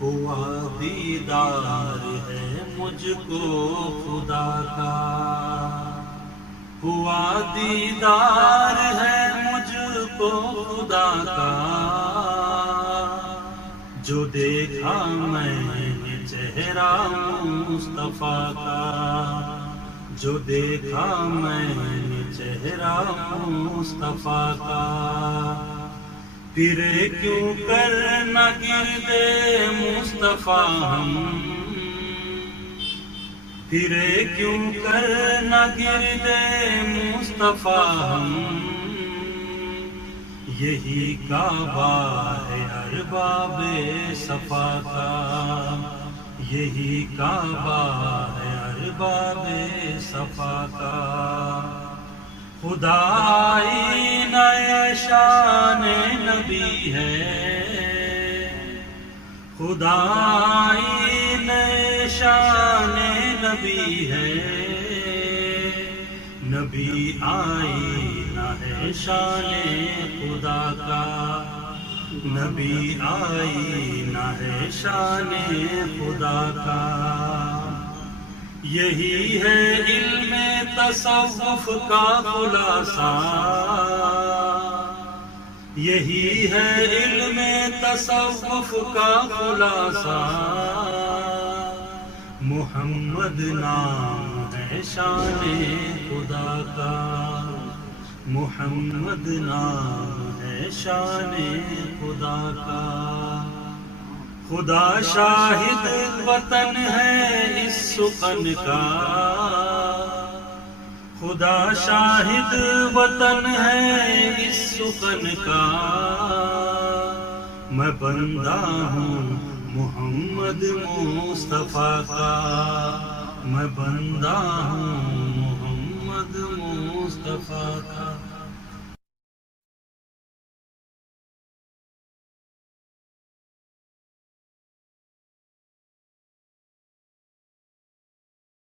ہوا دیدار ہے مجھ کو خدا کا، ہوا دیدار ہے مجھ کو خدا کا، جو دیکھا میں نے چہرہ مصطفیٰ کا، جو دیکھا میں نے چہرہ مصطفیٰ کا، پھرے کیوں کر نہ گردے مصطفیٰ ہم، پھرے کیوں کر نہ گردے مصطفیٰ ہم، یہی کعبہ ہے ارباب صفا کا، یہی کعبہ ہے ارباب صفا کا، خدا آئینہ شان نبی ہے، خدا آئینہ شان نبی ہے، نبی آئینہ ہے شان خدا کا، نبی آئینہ ہے شان خدا کا، یہی ہے علم تصوف کا خلاصہ، یہی ہے علم تصوف کا خلاصہ، محمد نام ہے شان خدا کا، محمد نام ہے شان خدا کا، خدا شاہد وطن ہے اس سخن کا، خدا شاہد وطن ہے اس سخن کا، میں بندہ ہوں محمد مصطفیٰ کا، میں بندہ ہوں محمد مصطفیٰ کا۔